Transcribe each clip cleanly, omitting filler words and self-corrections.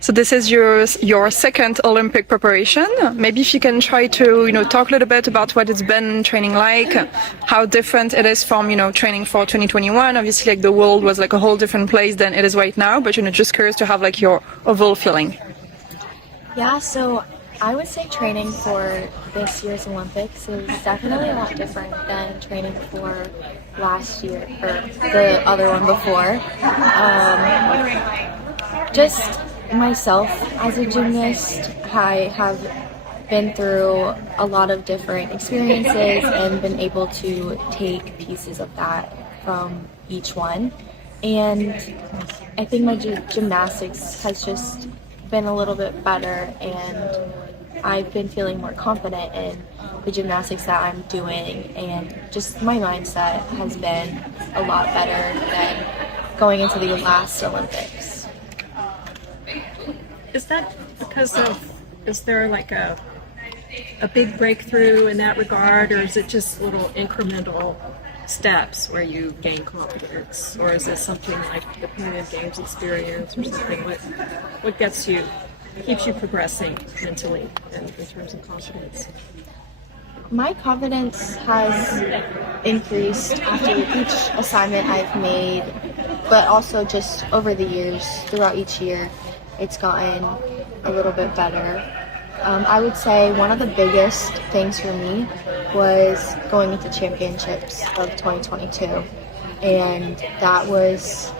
So this is your second Olympic preparation. Maybe if you can try to, talk a little bit about what it's been training like, how different it is from, training for 2021. Obviously, like the world was like a whole different place than it is right now, but, just curious to have like your overall feeling. Yeah, so I would say training for this year's Olympics is definitely a lot different than training for last year or the other one before. Just myself as a gymnast, I have been through a lot of different experiences and been able to take pieces of that from each one. And I think my gymnastics has just been a little bit better, and I've been feeling more confident in the gymnastics that I'm doing, and just my mindset has been a lot better than going into the last Olympics. Is that is there like a big breakthrough in that regard, or is it just little incremental steps where you gain confidence, or is this something like the Paralympic Games experience or something? What keeps you progressing mentally and in terms of confidence? My confidence has increased after each assignment I've made, but also just over the years, throughout each year, it's gotten a little bit better. I would say one of the biggest things for me was going into championships of 2022. And that was,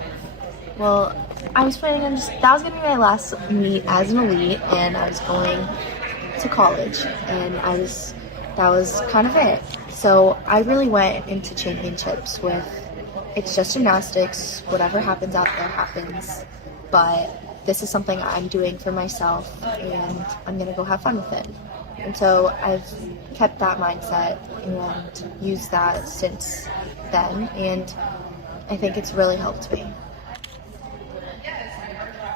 I was planning on that was going to be my last meet as an elite, and I was going to college, and that was kind of it. So I really went into championships with, it's just gymnastics, whatever happens out there happens, but this is something I'm doing for myself, and I'm going to go have fun with it. And so I've kept that mindset and used that since then, and I think it's really helped me.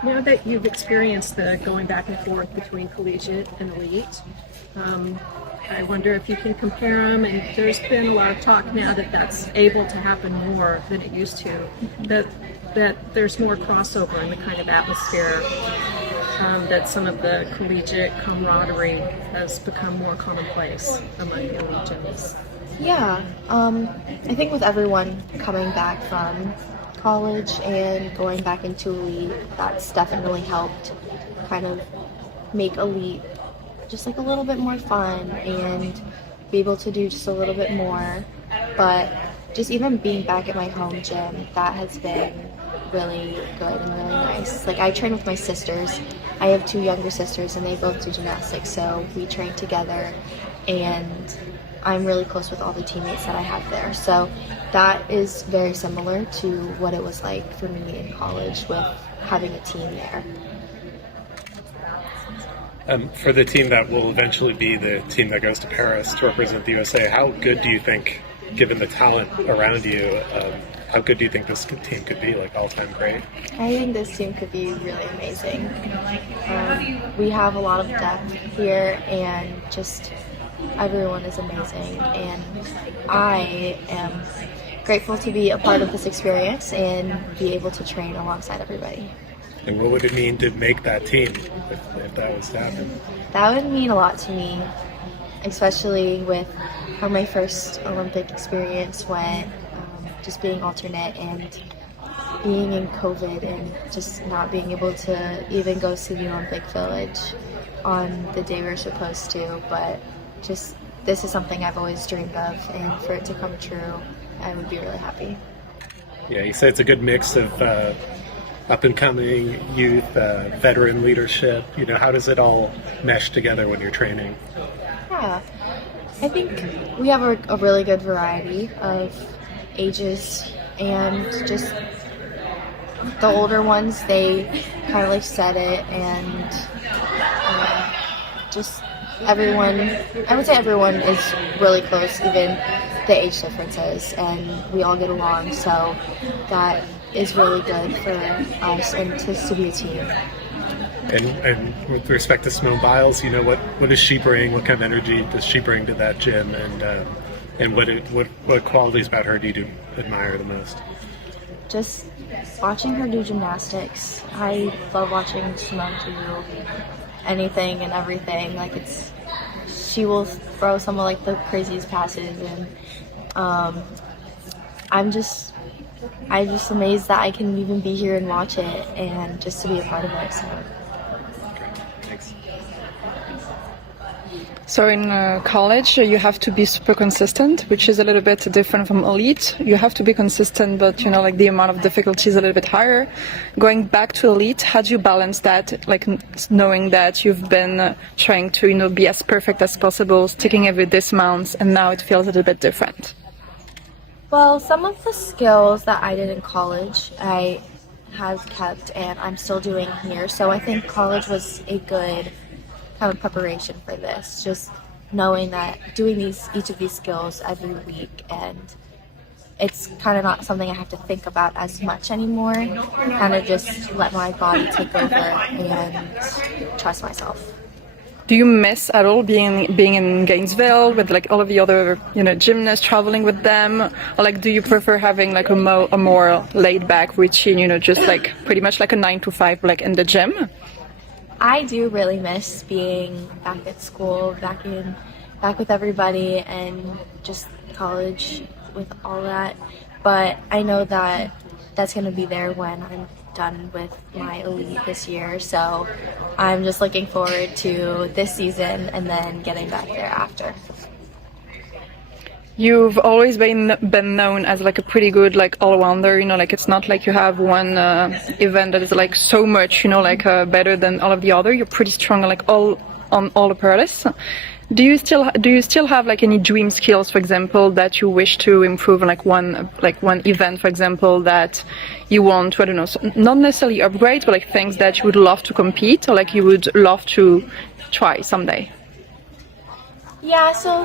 Now that you've experienced the going back and forth between collegiate and elite, I wonder if you can compare them, and there's been a lot of talk now that that's able to happen more than it used to, that there's more crossover in the kind of atmosphere, that some of the collegiate camaraderie has become more commonplace among the elite gymnasts. Yeah, I think with everyone coming back from college and going back into elite, that's definitely helped kind of make elite just like a little bit more fun and be able to do just a little bit more. But just even being back at my home gym, that has been really good and really nice. Like, I train with my sisters. I have two younger sisters and they both do gymnastics, so we train together, and I'm really close with all the teammates that I have there. So that is very similar to what it was like for me in college with having a team there. For the team that will eventually be the team that goes to Paris to represent the USA, how good do you think, given the talent around you, how good do you think this team could be, like all-time great? I think this team could be really amazing. We have a lot of depth here, and just everyone is amazing, and I am grateful to be a part of this experience and be able to train alongside everybody. And what would it mean to make that team if that was to happen? That would mean a lot to me, especially with how my first Olympic experience went, just being alternate and being in COVID and just not being able to even go see the Olympic Village on the day we're supposed to. But just, this is something I've always dreamed of, and for it to come true, I would be really happy. Yeah, you say it's a good mix of up-and-coming youth, veteran leadership. How does it all mesh together when you're training? Yeah, I think we have a really good variety of ages, and just the older ones, they kind of like set it, and just everyone, I would say everyone is really close, even the age differences, and we all get along, so that is really good for us and to be a team. And with respect to Simone Biles, what does she bring? What kind of energy does she bring to that gym? And what qualities about her do you admire the most? Just watching her do gymnastics. I love watching Simone do anything and everything. Like she will throw some of like the craziest passes, and I'm just amazed that I can even be here and watch it and just to be a part of it. So. So in college, you have to be super consistent, which is a little bit different from elite. You have to be consistent, but like the amount of difficulty is a little bit higher. Going back to elite, how do you balance that? Like knowing that you've been trying to be as perfect as possible, sticking every dismounts, and now it feels a little bit different. Well, some of the skills that I did in college, I have kept and I'm still doing here. So I think college was a good kind of preparation for this. Just knowing that doing each of these skills every week, and it's kind of not something I have to think about as much anymore. Kind of just let my body take over and trust myself. Do you miss at all being in Gainesville with like all of the other gymnasts, traveling with them, or like do you prefer having like a more laid back routine, just like pretty much like a 9 to 5 like in the gym? I do really miss being back at school, back with everybody, and just college with all that. But I know that that's going to be there when I'm done with my elite this year. So I'm just looking forward to this season and then getting back there after. You've always been known as like a pretty good like all-rounder, like it's not like you have one event that is like so much, like better than all of the other. You're pretty strong like on all apparatus. Do you still have like any dream skills, for example, that you wish to improve on like one event, for example, that you want to, I don't know, not necessarily upgrade, but like things that you would love to compete or like you would love to try someday? Yeah, so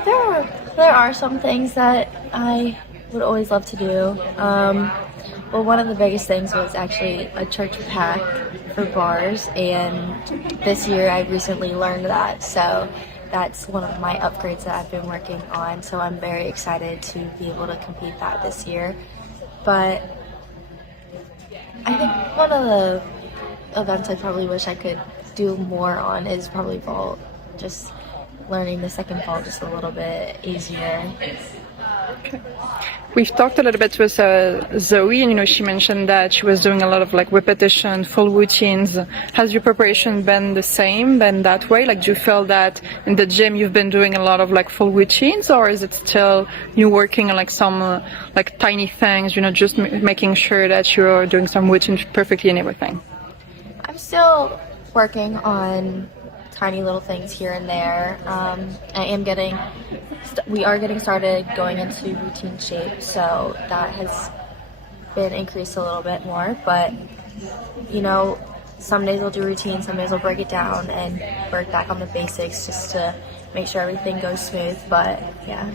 there are some things that I would always love to do. Well, one of the biggest things was actually a church pack for bars, and this year I recently learned that. So that's one of my upgrades that I've been working on. So I'm very excited to be able to compete that this year. But I think one of the events I probably wish I could do more on is probably vault. Just learning the second vault just a little bit easier. Okay. We've talked a little bit with Zoe, and she mentioned that she was doing a lot of like repetition, full routines. Has your preparation been the same, been that way? Like, do you feel that in the gym you've been doing a lot of like full routines, or is it still you working on like some like tiny things, just making sure that you're doing some routines perfectly and everything? I'm still working on tiny little things here and there. We are getting started going into routine shape, so that has been increased a little bit more. But some days I'll do routine, some days I'll break it down and work back on the basics just to make sure everything goes smooth. But yeah.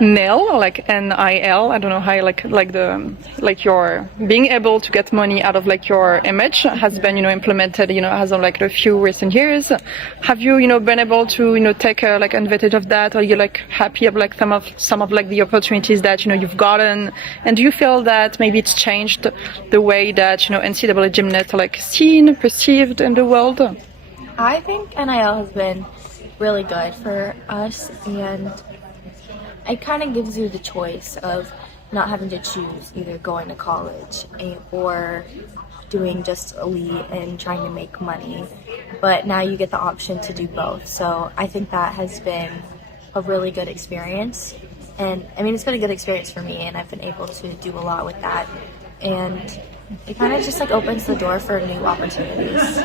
NIL, or like NIL, I don't know how your being able to get money out of like your image has been implemented as of like a few recent years. Have you been able to take like advantage of that? Are you like happy of like some of like the opportunities that you've gotten? And do you feel that maybe it's changed the way that NCAA gymnasts are like seen, perceived in the world? I think NIL has been really good for us, and it kind of gives you the choice of not having to choose either going to college or doing just elite and trying to make money. But now you get the option to do both. So I think that has been a really good experience. And I mean, it's been a good experience for me, and I've been able to do a lot with that. And it kind of just like opens the door for new opportunities.